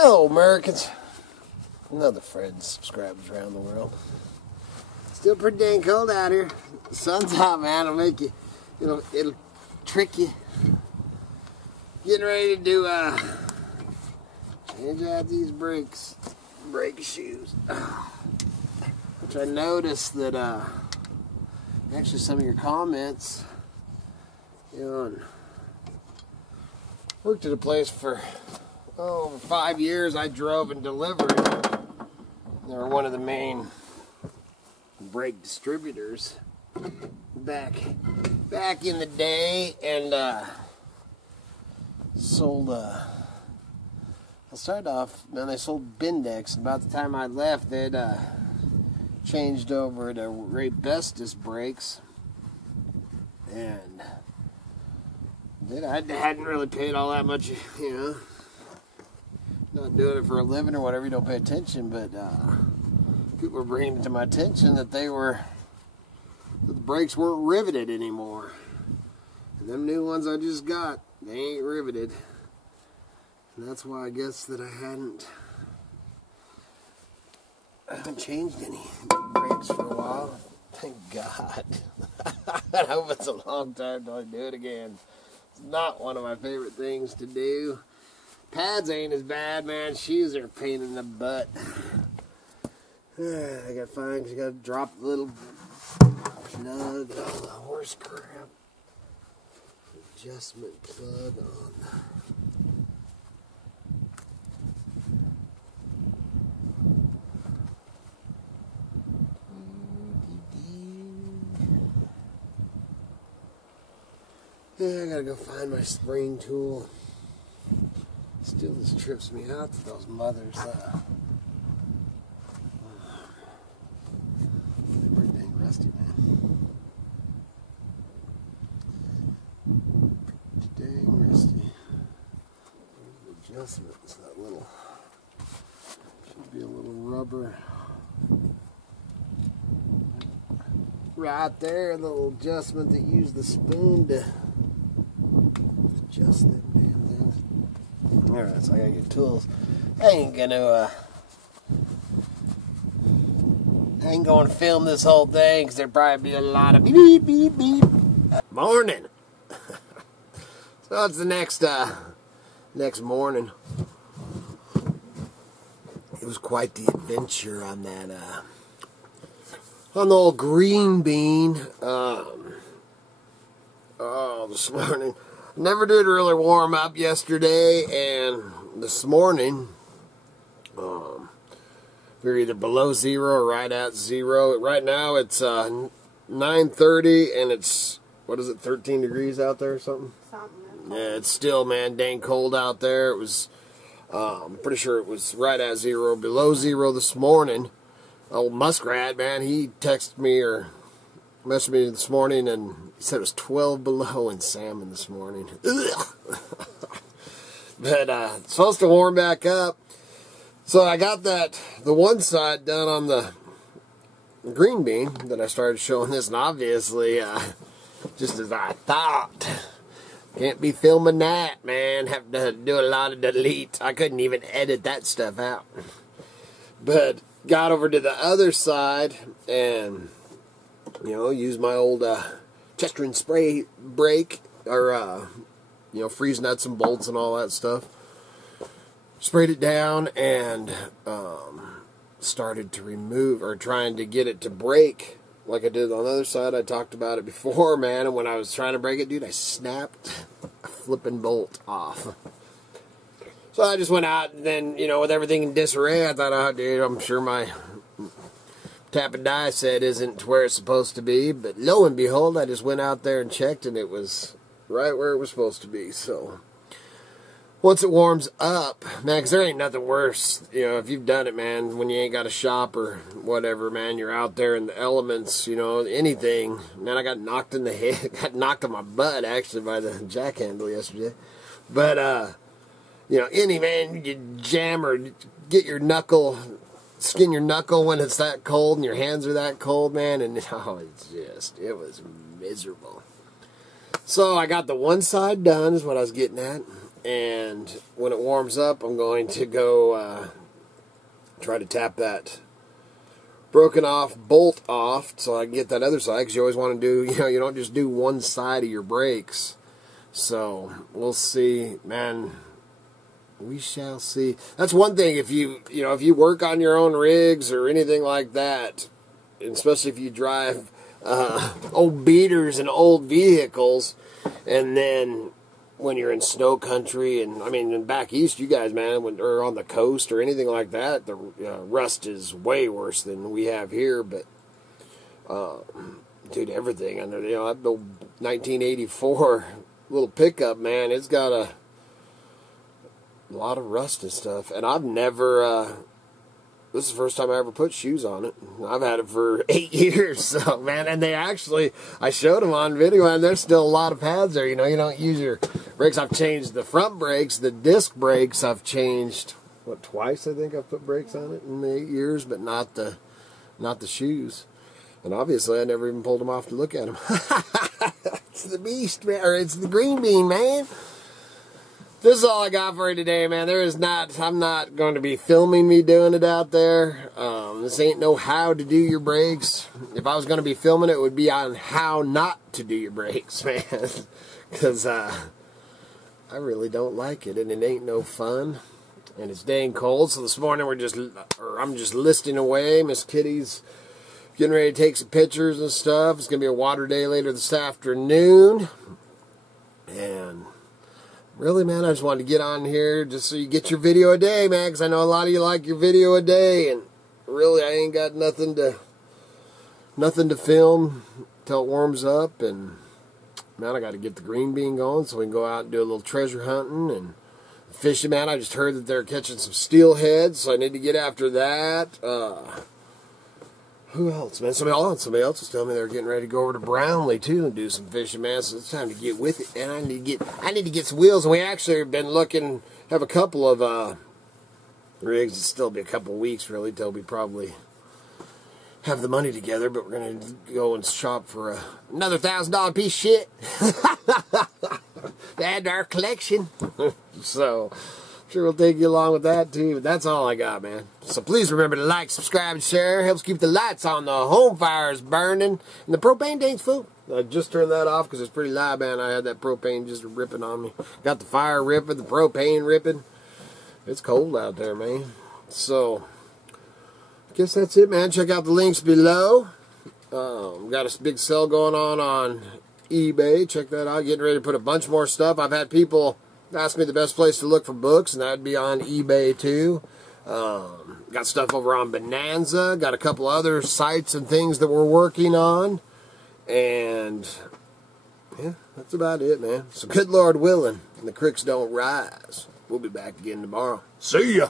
Hello, Americans. Another friend, subscribers around the world. Still pretty dang cold out here. The sun's out, man. It'll make you, it'll trick you. Getting ready to do, change out these brake shoes. Which I noticed that, actually some of your comments, and worked at a place for over 5 years. I drove and delivered. They were one of the main brake distributors back in the day, and sold I started off, man, they sold Bindex. About the time I left, they'd changed over to Resell brakes, and I hadn't really paid all that much, not doing it for a living or whatever, you don't pay attention, but people were bringing it to my attention that the brakes weren't riveted anymore. And them new ones I just got, they ain't riveted. And that's why I guess that I haven't changed any brakes for a while. Thank God. I hope it's a long time till I do it again. It's not one of my favorite things to do. Pads ain't as bad, man. Shoes are a pain in the butt. I gotta find, cause you gotta drop the little plug, all the horse crap. Adjustment plug on. Yeah, I gotta go find my spring tool. Still, this trips me out to those mothers. They're pretty dang rusty, man. Pretty dang rusty. There's the adjustments. That little should be a little rubber right there. A little adjustment that used the spoon to adjust them damn things. Alright, so I gotta get tools. I ain't gonna film this whole thing, because there'll probably be a lot of beep, beep, beep. Morning! So it's the next morning. It was quite the adventure on that, on the old green bean, this morning. Never did really warm up yesterday, and this morning, we're either below zero or right at zero. Right now it's 9:30, and it's, what is it, 13 degrees out there or something? Yeah, it's still, man, dang cold out there. It was, I'm pretty sure it was right at zero, below zero this morning. Old Muskrat, man, he texted me or messaged me this morning, and he said it was 12 below in Salmon this morning. But it's supposed to warm back up. So I got the one side done on the green bean that I started showing this, and obviously, just as I thought, can't be filming that, man. Have to do a lot of delete. I couldn't even edit that stuff out. But got over to the other side and, used my old Chester and spray brake, or freeze nuts and bolts and all that stuff. Sprayed it down and started to remove, or trying to get it to break like I did on the other side. I talked about it before, man, and when I was trying to break it, dude, I snapped a flipping bolt off. So I just went out, and then, with everything in disarray, I thought, oh, dude, I'm sure my tap and die set isn't where it's supposed to be. But lo and behold, I just went out there and checked, and it was right where it was supposed to be. So once it warms up, man, because there ain't nothing worse, if you've done it, man, when you ain't got a shop or whatever, man, you're out there in the elements, anything. Man, I got knocked in the head, got knocked on my butt, actually, by the jack handle yesterday. But, any, man, you jam or get your knuckle, skin your knuckle when it's that cold and your hands are that cold, man, and, it was miserable. So I got the one side done, is what I was getting at. And when it warms up, I'm going to go try to tap that broken off bolt off so I can get that other side, because you always want to do, you don't just do one side of your brakes. So we'll see, man. We shall see. That's one thing, if if you work on your own rigs or anything like that, and especially if you drive old beaters and old vehicles, and then when you're in snow country, and I mean back east, you guys, man, or on the coast or anything like that, the rust is way worse than we have here. But dude, everything under that old 1984 little pickup, man, it's got a lot of rust and stuff. And I've never this is the first time I ever put shoes on it. I've had it for 8 years, so, man, and they actually, I showed them on video, and there's still a lot of pads there. You don't use your brakes. I've changed the front brakes, the disc brakes I've changed, twice I think I've put brakes on it in the 8 years, but not the shoes. And obviously I never even pulled them off to look at them. It's the beast, man, or it's the green bean, man. This is all I got for you today, man. I'm not going to be filming me doing it out there. This ain't no how to do your brakes. If I was going to be filming it, it would be on how not to do your brakes, man. Because I really don't like it, and it ain't no fun. And it's dang cold, so this morning I'm just listing away. Miss Kitty's getting ready to take some pictures and stuff. It's going to be a water day later this afternoon. And really, man, I just wanted to get on here just so you get your video a day, man, because I know a lot of you like your video a day, and really, I ain't got nothing to film till it warms up. And man, I got to get the green bean going so we can go out and do a little treasure hunting and fishing, man. I just heard that they're catching some steelhead, so I need to get after that. Who else, man? Somebody else was telling me they're getting ready to go over to Brownlee too and do some fishing, man. So it's time to get with it. And I need to get some wheels. And we actually have been looking, have a couple of rigs. It'll still be a couple of weeks really till we probably have the money together. But we're gonna go and shop for another $1,000 piece of shit to add to our collection. So sure we'll take you along with that too. But that's all I got, man. So please remember to like, subscribe, and share. Helps keep the lights on, the home fires burning, and the propane tank's full. I just turned that off because it's pretty loud, man. I had that propane just ripping on me. Got the fire ripping, the propane ripping. It's cold out there, man. So I guess that's it, man. Check out the links below. Got a big sale going on eBay. Check that out. Getting ready to put a bunch more stuff. I've had people ask me the best place to look for books, and that'd be on eBay too. Got stuff over on Bonanza. Got a couple other sites and things that we're working on. And yeah, that's about it, man. So good Lord willing, and the creeks don't rise. We'll be back again tomorrow. See ya!